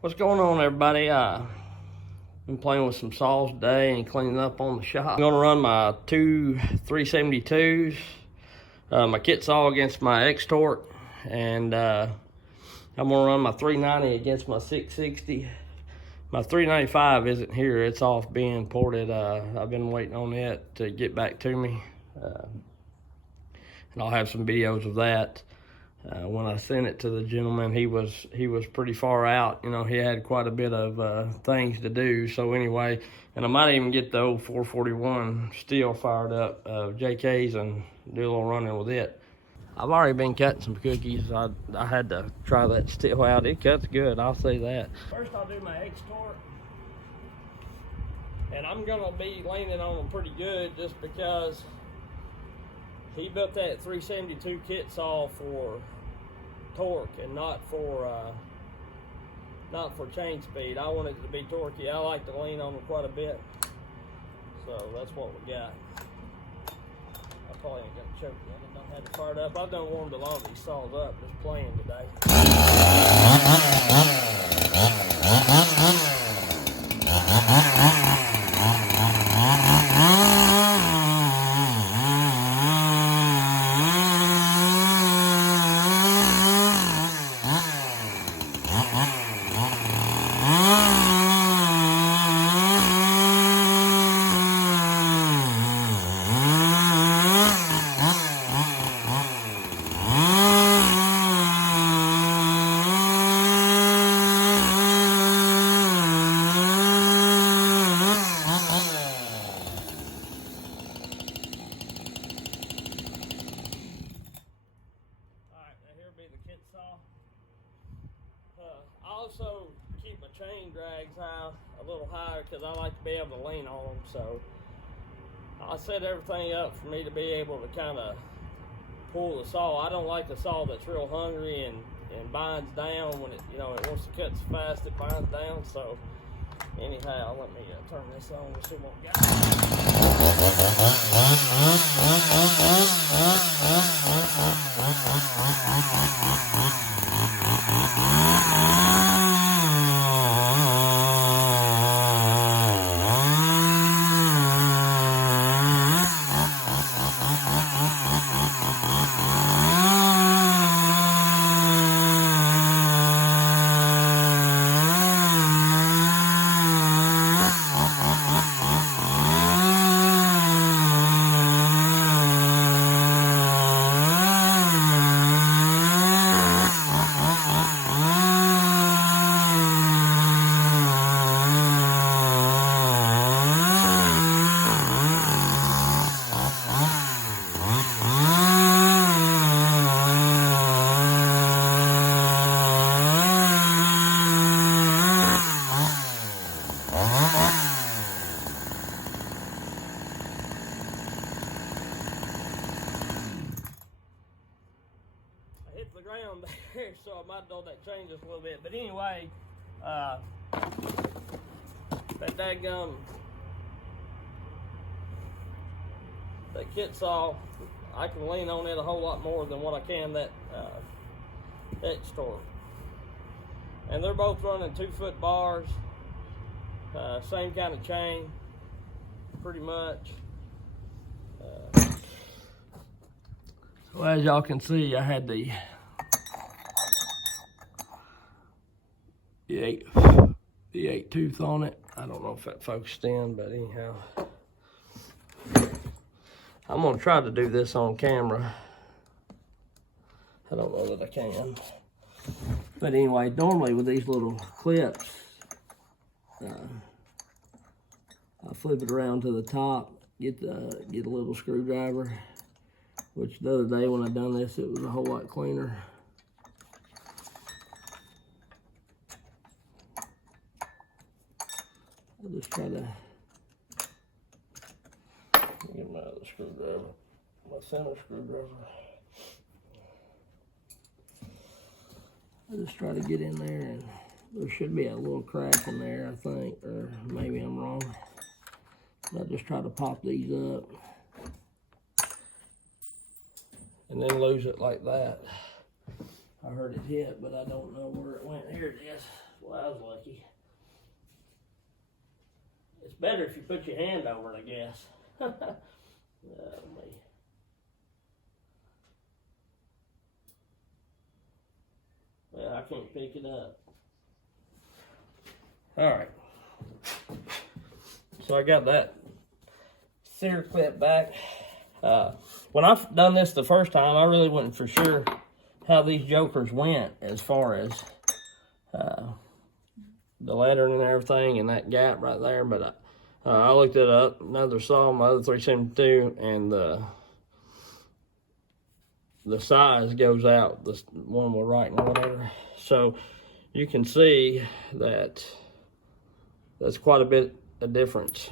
What's going on, everybody? Been playing with some saws today and cleaning up on the shop. I'm gonna run my two 372s, my kit saw against my xtorq, and I'm gonna run my 390 against my 660. My 395 isn't here; it's off being ported. I've been waiting on it to get back to me, and I'll have some videos of that. When I sent it to the gentleman, he was pretty far out. You know, he had quite a bit of things to do. So anyway, and I might even get the old 441 steel fired up, JK's, and do a little running with it. I've already been cutting some cookies. I had to try that steel out. It cuts good, I'll say that. First I'll do my xtorq, and I'm gonna be leaning on them pretty good just because he built that 372 kit saw for torque and not for chain speed. I want it to be torquey. I like to lean on them quite a bit, so that's what we got. I probably ain't gonna choke it. I don't have it fired up. I've done warmed a lot of these saws up just playing today. The kit saw. I also keep my chain drags high, a little higher, because I like to be able to lean on them. So I set everything up for me to be able to kind of pull the saw. I don't like the saw that's real hungry and binds down when it, you know, it wants to cut so fast it binds down. So anyhow, let me turn this on and see what we hit the ground there, so I might know that chain just a little bit. But anyway, that dadgum, that kit saw, I can lean on it a whole lot more than what I can that xtorq. And they're both running 2-foot bars, same kind of chain, pretty much. So as y'all can see, I had the 8 tooth on it. I don't know if that focused in, but anyhow, I'm gonna try to do this on camera. I don't know that I can, but anyway, normally with these little clips, I flip it around to the top, get a little screwdriver. Which the other day when I done this, it was a whole lot cleaner. I'll just try to get my other screwdriver, my center screwdriver. I'll just try to get in there, and there should be a little crack in there, I think, or maybe I'm wrong. I'll just try to pop these up. And then lose it like that. I heard it hit, but I don't know where it went. Here it is. Well, I was lucky. It's better if you put your hand over it, I guess. Oh, me. Well, I can't pick it up. Alright. So I got that center clip back. When I've done this the first time, I really wasn't for sure how these jokers went as far as the lettering and everything and that gap right there, but I looked it up, another saw, my other 372, and the size goes out, the one we're writing or whatever. So you can see that that's quite a bit of difference.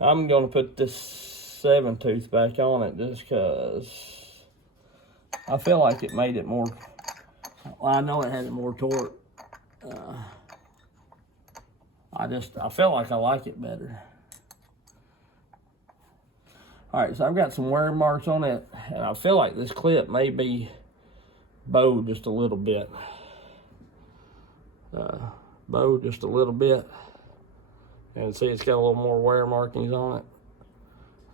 I'm going to put this 7-tooth back on it just because I feel like it made it more, well, I know it had more torque. I feel like I like it better. Alright, so I've got some wear marks on it, and I feel like this clip may be bowed just a little bit. Bowed just a little bit. And see, it's got a little more wear markings on it.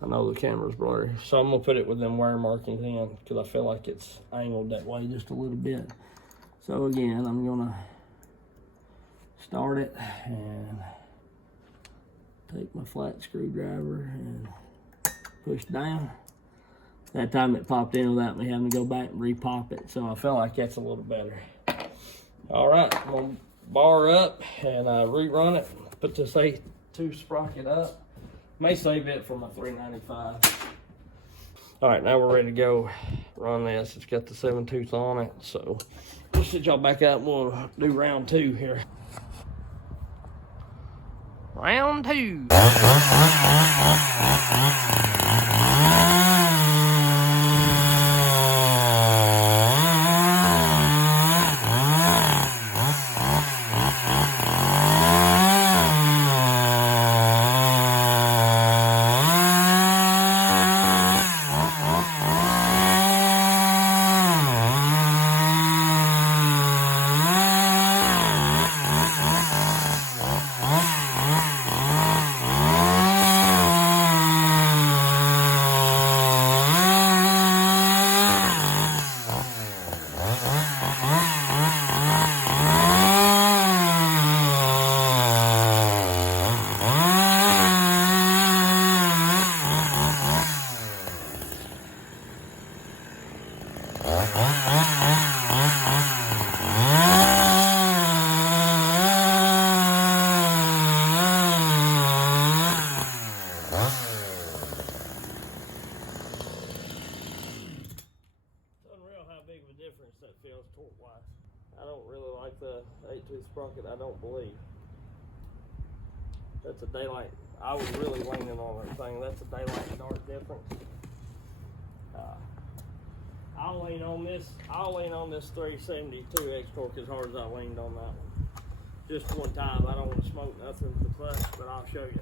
I know the camera's blurry, so I'm gonna put it with them wear markings in because I feel like it's angled that way just a little bit. So again, I'm gonna start it and take my flat screwdriver and push down. That time it popped in without me having to go back and repop it, so I feel like that's a little better. All right, I'm gonna bar up and rerun it. Put this A2 sprocket up. May save it for my 395. All right, now we're ready to go run this. It's got the 7-tooth on it, so we'll sit y'all back up. We'll do round 2 here. Round 2. That feels torque-wise. I don't really like the 8-tooth sprocket, I don't believe. That's a daylight. I was really leaning on that thing. That's a daylight and dark difference. I'll lean on this 372 xtorq as hard as I leaned on that one. Just one time. I don't want to smoke nothing with the clutch, but I'll show you.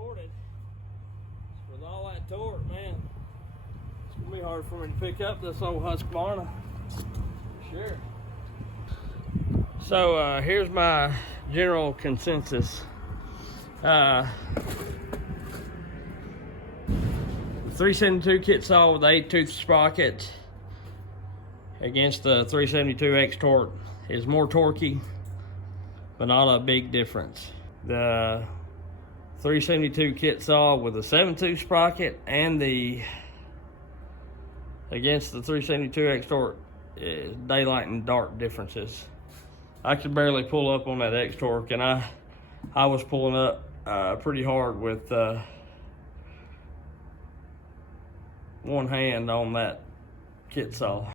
recorded. With all that torque, man, it's gonna be hard for me to pick up this old Husqvarna. Sure. So here's my general consensus. 372 kit saw with the 8-tooth sprocket against the 372 xtorq is more torquey, but not a big difference. The 372 kit saw with the 7-tooth sprocket and against the 372 xtorq is daylight and dark differences. I could barely pull up on that xtorq, and I was pulling up pretty hard with one hand on that kit saw.